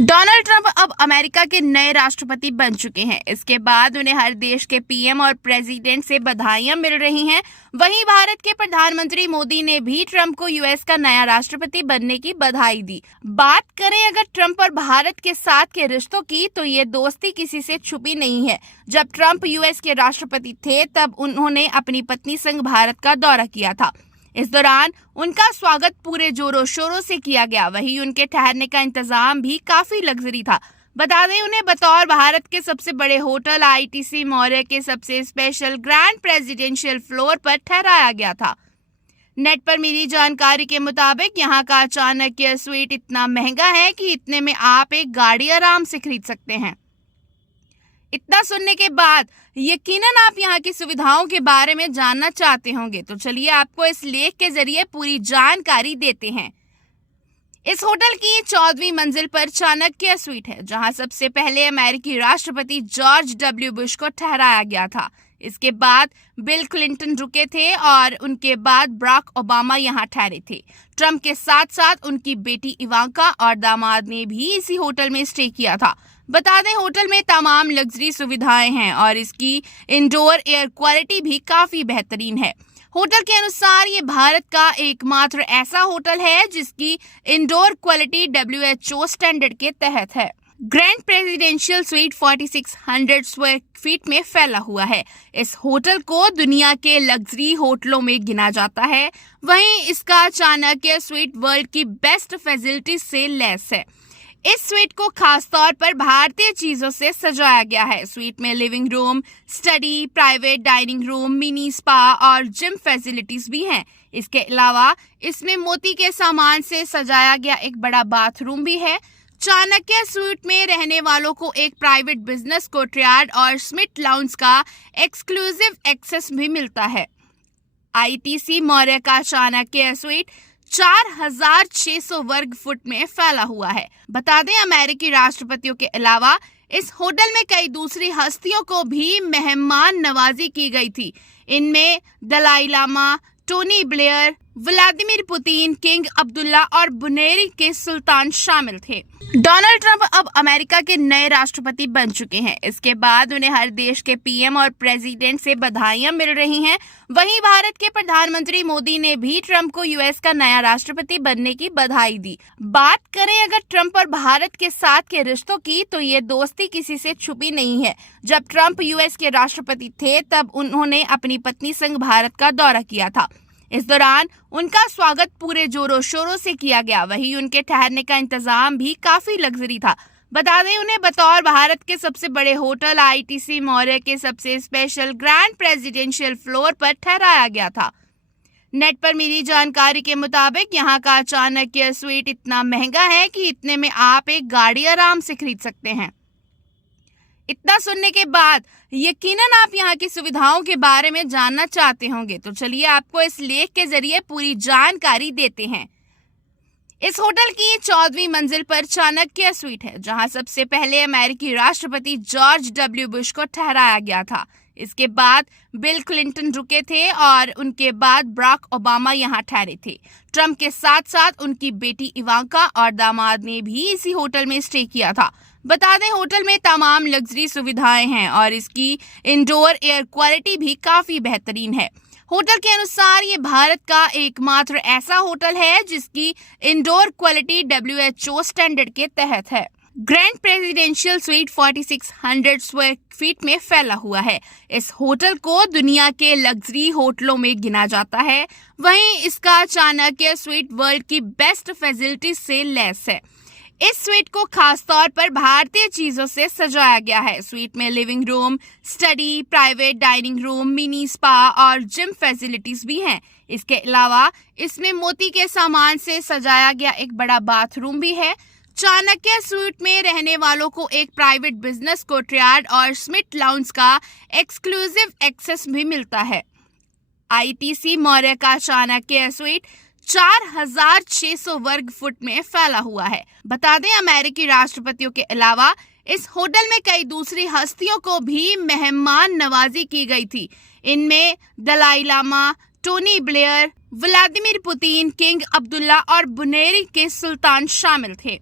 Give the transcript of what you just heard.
Donald Trump अब America के नए राष्ट्रपति बन चुके हैं। इसके बाद उन्हें हर देश के पीएम और प्रेसिडेंट से बधाइयां मिल रही हैं। वहीं भारत के प्रधानमंत्री मोदी ने भी ट्रंप को यूएस का नया राष्ट्रपति बनने की बधाई दी। बात करें अगर ट्रंप और भारत के साथ के रिश्तों की, तो ये दोस्ती किसी से छुपी नहीं है। जब ट्रंप यूएस के राष्ट्रपति थे, तब उन्होंने अपनी पत्नी संग भारत का दौरा किया था। इस दौरान उनका स्वागत पूरे जोरों शोरों से किया गया। वहीं उनके ठहरने का इंतजाम भी काफी लग्जरी था। बता दें, उन्हें बतौर भारत के सबसे बड़े होटल आईटीसी मौर्य के सबसे स्पेशल ग्रैंड प्रेसिडेंशियल फ्लोर पर ठहराया गया था। नेट पर मिली जानकारी के मुताबिक यहाँ का चाणक्य स्वीट इतना महंगा है कि इतने में आप एक गाड़ी आराम से खरीद सकते हैं। इतना सुनने के बाद यकीनन आप यहाँ की सुविधाओं के बारे में जानना चाहते होंगे, तो चलिए आपको इस लेख के जरिए पूरी जानकारी देते हैं। इस होटल की 14वीं मंजिल पर चाणक्य स्वीट है, जहां सबसे पहले अमेरिकी राष्ट्रपति जॉर्ज डब्ल्यू बुश को ठहराया गया था। इसके बाद बिल क्लिंटन रुके थे और उनके बाद बराक ओबामा यहाँ ठहरे थे। ट्रंप के साथ साथ उनकी बेटी इवांका और दामाद ने भी इसी होटल में स्टे किया था। बता दें, होटल में तमाम लग्जरी सुविधाएं हैं और इसकी इंडोर एयर क्वालिटी भी काफी बेहतरीन है। होटल के अनुसार ये भारत का एकमात्र ऐसा होटल है जिसकी इंडोर क्वालिटी WHO स्टैंडर्ड के तहत है। Grand presidential suite 4600 square feet में फैला हुआ है। इस होटल को दुनिया के लग्जरी होटलों में गिना जाता है। वहीं इसका चाणक्य स्वीट वर्ल्ड की बेस्ट फैसिलिटीज से लैस है। इस स्वीट को खास तौर पर भारतीय चीजों से सजाया गया है। स्वीट में living room, study, private dining room, mini spa और जिम फैसिलिटीज भी हैं। इसके अलावा इसमें मोती के सामान से सजाया गया एक बड़ा बाथरूम भी है। चाणक्य स्वीट में रहने वालों को एक प्राइवेट बिजनेस कोर्टयार्ड और स्मिथ लाउंज का एक्सक्लूसिव एक्सेस भी मिलता है। आईटीसी मौर्य का चाणक्य स्वीट 4600 वर्ग फुट में फैला हुआ है। बता दें, अमेरिकी राष्ट्रपतियों के अलावा इस होटल में कई दूसरी हस्तियों को भी मेहमान नवाजी की गई थी। इनमें Dalai Lama, Tony Blair, Vladimir Putin, King Abdullah और ब्रुनेई के सुल्तान शामिल थे। डोनाल्ड ट्रंप अब अमेरिका के नए राष्ट्रपति बन चुके हैं। इसके बाद उन्हें हर देश के पीएम और प्रेसिडेंट से बधाइयां मिल रही हैं। वहीं भारत के प्रधानमंत्री मोदी ने भी ट्रंप को यूएस का नया राष्ट्रपति बनने की बधाई दी। बात करें अगर ट्रंप और भारत के साथ के रिश्तों की, तो ये दोस्ती किसी से छुपी नहीं है। जब ट्रंप यूएस के राष्ट्रपति थे, तब उन्होंने अपनी पत्नी संग भारत का दौरा किया था। इस दौरान उनका स्वागत पूरे जोरों शोरों से किया गया। वहीं उनके ठहरने का इंतजाम भी काफी लग्जरी था। बता दें, उन्हें बतौर भारत के सबसे बड़े होटल आईटीसी मौर्य के सबसे स्पेशल ग्रैंड प्रेसिडेंशियल फ्लोर पर ठहराया गया था। नेट पर मिली जानकारी के मुताबिक यहाँ का चाणक्य स्वीट इतना महंगा है कि इतने में आप एक गाड़ी आराम से खरीद सकते हैं। इतना सुनने के बाद यकीनन आप यहाँ की सुविधाओं के बारे में जानना चाहते होंगे, तो चलिए आपको इस लेख के जरिए पूरी जानकारी देते हैं। इस होटल की 14वीं मंजिल पर चाणक्य स्वीट है, जहां सबसे पहले अमेरिकी राष्ट्रपति जॉर्ज डब्ल्यू बुश को ठहराया गया था। इसके बाद बिल क्लिंटन रुके थे और उनके बाद बराक ओबामा यहाँ ठहरे थे। ट्रंप के साथ साथ उनकी बेटी इवांका और दामाद ने भी इसी होटल में स्टे किया था। बता दें, होटल में तमाम लग्जरी सुविधाएं हैं और इसकी इंडोर एयर क्वालिटी भी काफी बेहतरीन है। होटल के अनुसार ये भारत का एकमात्र ऐसा होटल है जिसकी इंडोर क्वालिटी WHO स्टैंडर्ड के तहत है। Grand presidential suite 4600 square feet में फैला हुआ है। इस होटल को दुनिया के लग्जरी होटलों में गिना जाता है। वहीं इसका चाणक्य स्वीट वर्ल्ड की बेस्ट फैसिलिटीज से लैस है। इस स्वीट को खास तौर पर भारतीय चीजों से सजाया गया है। स्वीट में living room, study, private dining room, mini spa और जिम फैसिलिटीज भी हैं। इसके अलावा इसमें मोती के सामान से सजाया गया एक बड़ा बाथरूम भी है। चाणक्य स्वीट में रहने वालों को एक प्राइवेट बिजनेस कोर्टयार्ड और स्मिथ लाउंज का एक्सक्लूसिव एक्सेस भी मिलता है। आईटीसी मौर्य का चाणक्य स्वीट 4600 वर्ग फुट में फैला हुआ है। बता दें, अमेरिकी राष्ट्रपतियों के अलावा इस होटल में कई दूसरी हस्तियों को भी मेहमान नवाजी की गई थी। इनमें Dalai Lama, Tony Blair, Vladimir Putin, King Abdullah और ब्रुनेई के सुल्तान शामिल थे।